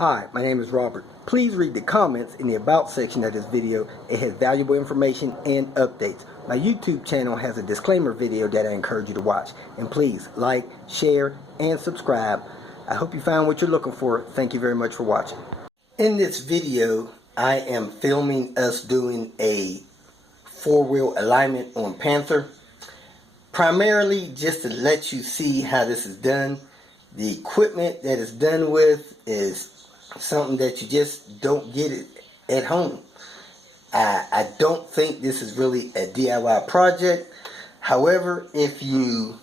Hi, my name is Robert. Please read the comments in the About section of this video. It has valuable information and updates. My YouTube channel has a disclaimer video that I encourage you to watch. And please like, share, and subscribe. I hope you found what you're looking for. Thank you very much for watching. In this video, I am filming us doing a four-wheel alignment on Panther. Primarily just to let you see how this is done. The equipment that it's done with is something that you just don't get it at home. I don't think this is really a DIY project. However, if you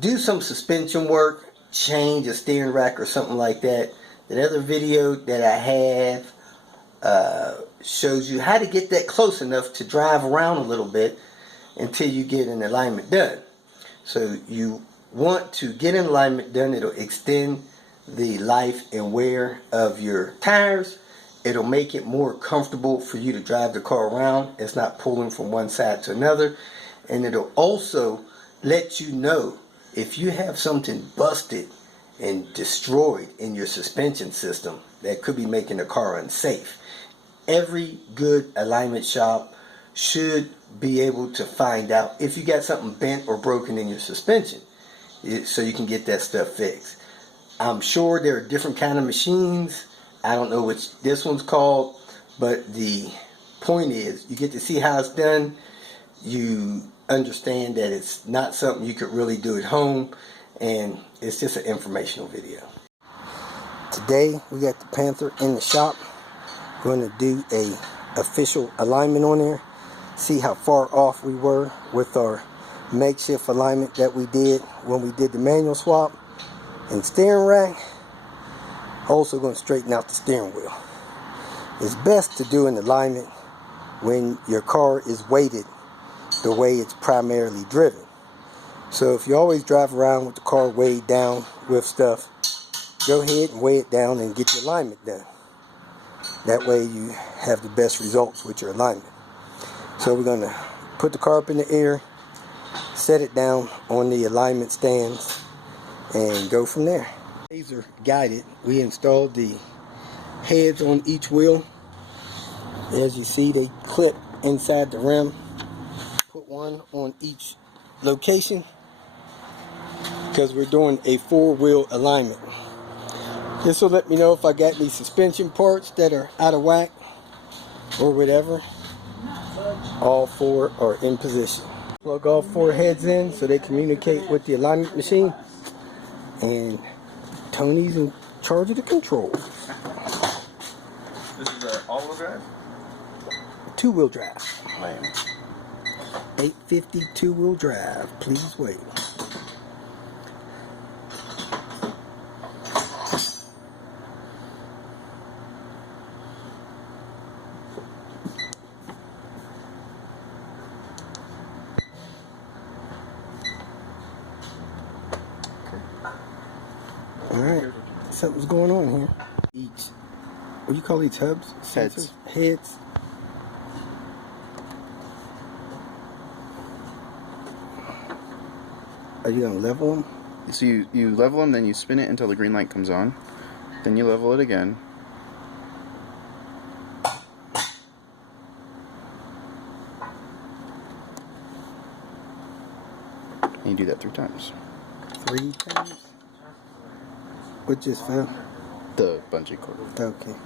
do some suspension work, change a steering rack or something like that, the other video that I have shows you how to get that close enough to drive around a little bit until you get an alignment done. So you want to get an alignment done. It'll extend the life and wear of your tires. It'll make it more comfortable for you to drive the car around. It's not pulling from one side to another. And it'll also let you know if you have something busted and destroyed in your suspension system that could be making the car unsafe. Every good alignment shop should be able to find out if you got something bent or broken in your suspension, so you can get that stuff fixed. I'm sure there are different kind of machines. I don't know which this one's called, but the point is you get to see how it's done. You understand that it's not something you could really do at home, and it's just an informational video. Today we got the Panther in the shop. We're going to do a official alignment on there. See how far off we were with our makeshift alignment that we did when we did the manual swap. And steering rack, also going to straighten out the steering wheel. It's best to do an alignment when your car is weighted the way it's primarily driven. So if you always drive around with the car weighed down with stuff, go ahead and weigh it down and get your alignment done. That way you have the best results with your alignment. So we're going to put the car up in the air, set it down on the alignment stands, and go from there. Laser guided. We installed the heads on each wheel. As you see, they clip inside the rim. Put one on each location because we're doing a four-wheel alignment. This will let me know if I got any suspension parts that are out of whack or whatever. All four are in position. Plug all four heads in so they communicate with the alignment machine. And Tony's in charge of the controls. This is an all-wheel drive? Two-wheel drive. Man. 850 two-wheel drive. Please wait. Alright, something's going on here. What do you call these hubs? Heads. Heads. Are you going to level them? So you level them, then you spin it until the green light comes on. Then you level it again. And you do that 3 times. 3 times? What just fell? The bungee cord. Okay.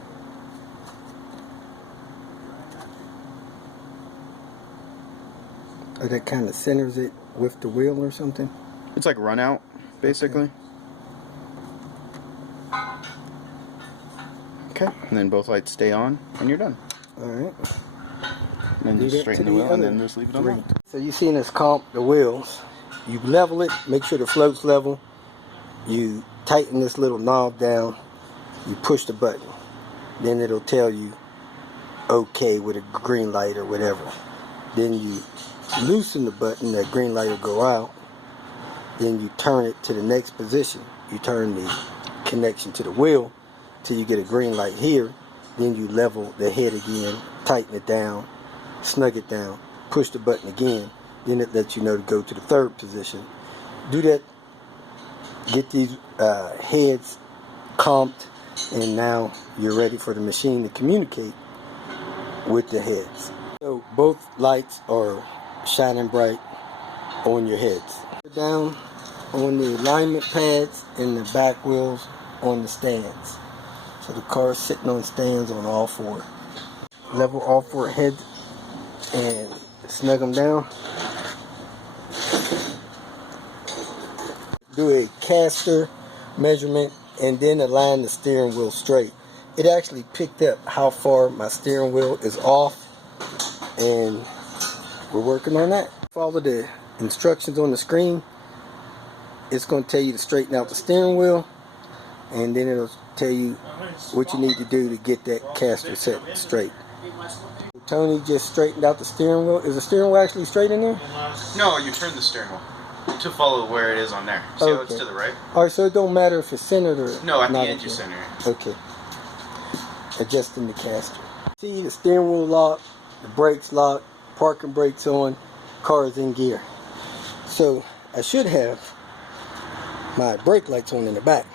Oh, that kind of centers it with the wheel or something? It's like run out, basically. Okay. And then both lights stay on, and you're done. Alright. And then just straighten the wheel, and then just leave it on. So you seen us comp the wheels. You level it, make sure the float's level. You tighten this little knob down. You push the button. Then it'll tell you okay with a green light or whatever. Then you loosen the button, that green light will go out. Then you turn it to the next position. You turn the connection to the wheel till you get a green light here. Then you level the head again, tighten it down, snug it down, push the button again. Then it lets you know to go to the third position. Do that. Get these heads comped And now you're ready for the machine to communicate with the heads. So both lights are shining bright on your heads. Down on the alignment pads and the back wheels on the stands. So the car is sitting on stands on all four. Level all four heads and snug them down. Do a caster measurement and then align the steering wheel straight. It actually picked up how far my steering wheel is off, and we're working on that. Follow the instructions on the screen. It's going to tell you to straighten out the steering wheel, and then it'll tell you what you need to do to get that caster set straight. Tony just straightened out the steering wheel. Is the steering wheel actually straight in there? No, you turn the steering wheel to follow where it is on there. See how it's to the right? Alright, so it don't matter if it's centered or no, at the not end you center it. Okay. Adjusting the caster. See, the steering wheel locked, the brakes locked, parking brakes on, car is in gear. So I should have my brake lights on in the back.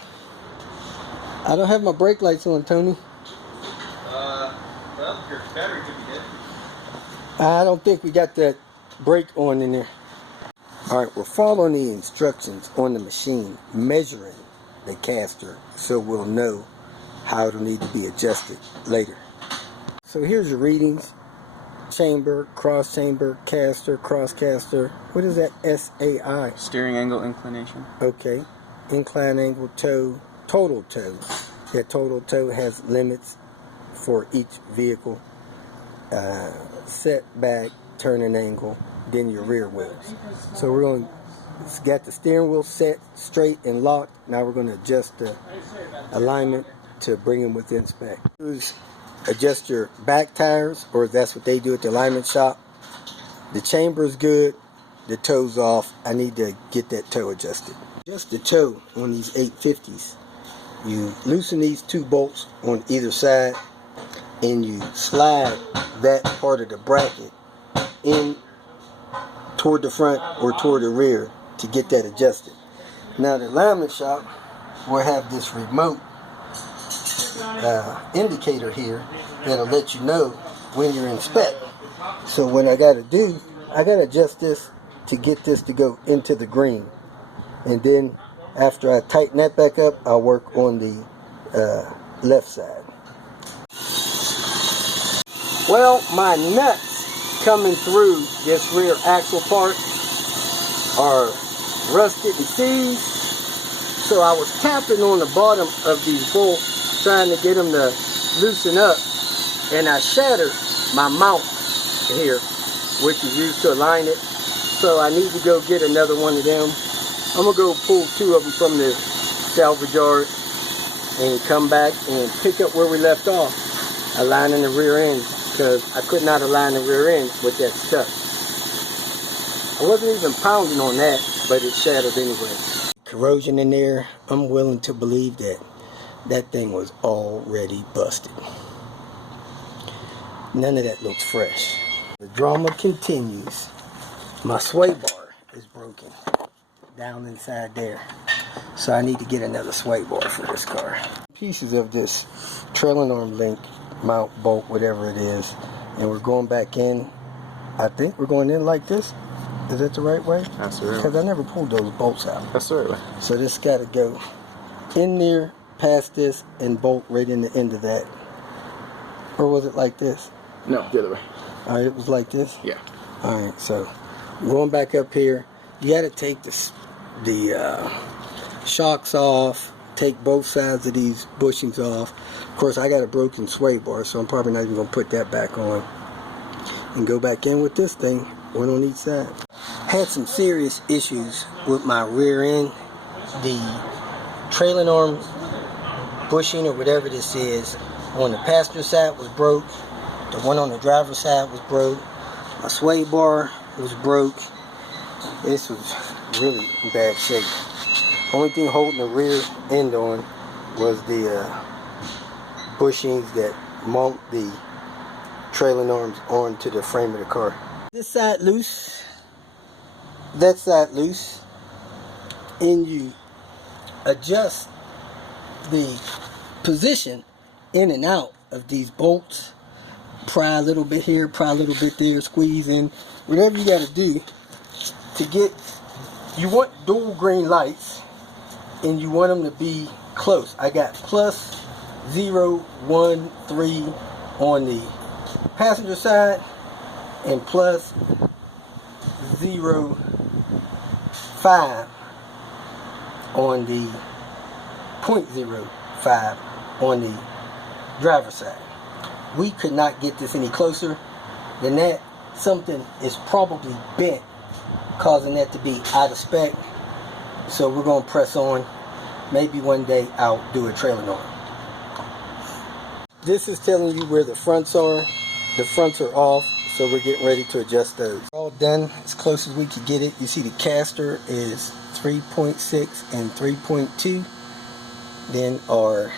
I don't have my brake lights on, Tony. Well, your battery could be dead. I don't think we got that brake on in there. Alright, we're following the instructions on the machine, measuring the caster so we'll know how it'll need to be adjusted later. So here's the readings. Chamber, cross chamber, caster, cross caster. What is that SAI? Steering angle inclination. Okay. Incline angle, toe, total toe. That total toe has limits for each vehicle. Setback, turning angle, then your rear wheels. So we're going to got the steering wheel set straight and locked. Now we're going to adjust the alignment to bring them within spec. Adjust your back tires, or that's what they do at the alignment shop. The chamber's good, the toe's off. I need to get that toe adjusted. Adjust the toe on these 850s. You loosen these two bolts on either side and you slide that part of the bracket in toward the front or toward the rear to get that adjusted. Now the alignment shop will have this remote indicator here that'll let you know when you're in spec. So what I got to do, I got to adjust this to get this to go into the green, and then after I tighten that back up, I'll work on the left side. Well, my nuts coming through this rear axle part are rusted and seized, so I was tapping on the bottom of these bolts trying to get them to loosen up, and I shattered my mount here, which is used to align it. So I need to go get another one of them. I'm gonna go pull two of them from the salvage yard and come back and pick up where we left off, aligning the rear end, because I could not align the rear end with that stuff. I wasn't even pounding on that, but it shattered anyway. Corrosion in there, I'm willing to believe that that thing was already busted. None of that looks fresh. The drama continues. My sway bar is broken down inside there, so I need to get another sway bar for this car. Pieces of this trailing arm link, mount, bolt, whatever it is, and we're going back in. I think we're going in like this. Is that the right way? That's the right way. Because I never pulled those bolts out. That's the right way. So this got to go in there, past this, and bolt right in the end of that. Or was it like this? No, the other way. All right, it was like this? Yeah. All right, so going back up here, you got to take the shocks off, take both sides of these bushings off. Of course, I got a broken sway bar, so I'm probably not even going to put that back on. And go back in with this thing, one on each side. Had some serious issues with my rear end. The trailing arm bushing, or whatever this is, on the passenger side was broke. The one on the driver's side was broke. My sway bar was broke. This was really in bad shape. Only thing holding the rear end on was the bushings that mount the trailing arms onto the frame of the car. This side loose, that side loose, and you adjust the position in and out of these bolts. Pry a little bit here, pry a little bit there, squeeze in, whatever you got to do to get. You want dual green lights, and you want them to be close. I got plus 0, 1, 3 on the passenger side, and plus 0, 5 on the 0.05 on the driver's side. We could not get this any closer than that. Something is probably bent, causing that to be out of spec. So we're going to press on. Maybe one day I'll do a trailing arm. This is telling you where the fronts are. The fronts are off, so we're getting ready to adjust those. All done as close as we could get it. You see the caster is 3.6 and 3.2. Then our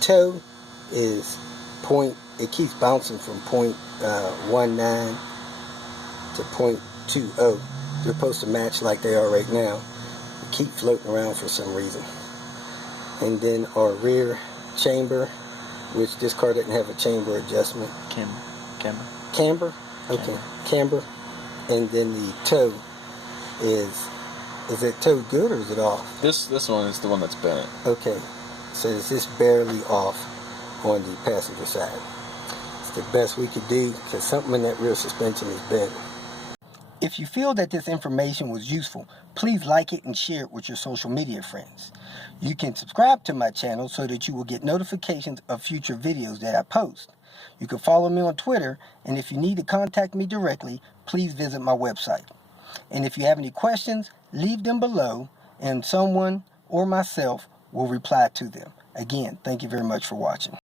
toe is it keeps bouncing from 0.19 to 0.20. They're supposed to match like they are right now. They keep floating around for some reason. And then our rear chamber, which this car didn't have a chamber adjustment. Camber? Okay, camber. And then the toe is that toe good or is it off? This one is the one that's bent. Okay, so it's just barely off on the passenger side. It's the best we could do because something in that rear suspension is bent. If you feel that this information was useful, please like it and share it with your social media friends. You can subscribe to my channel so that you will get notifications of future videos that I post. You can follow me on Twitter, and if you need to contact me directly, please visit my website. And if you have any questions, leave them below, and someone or myself will reply to them. Again, thank you very much for watching.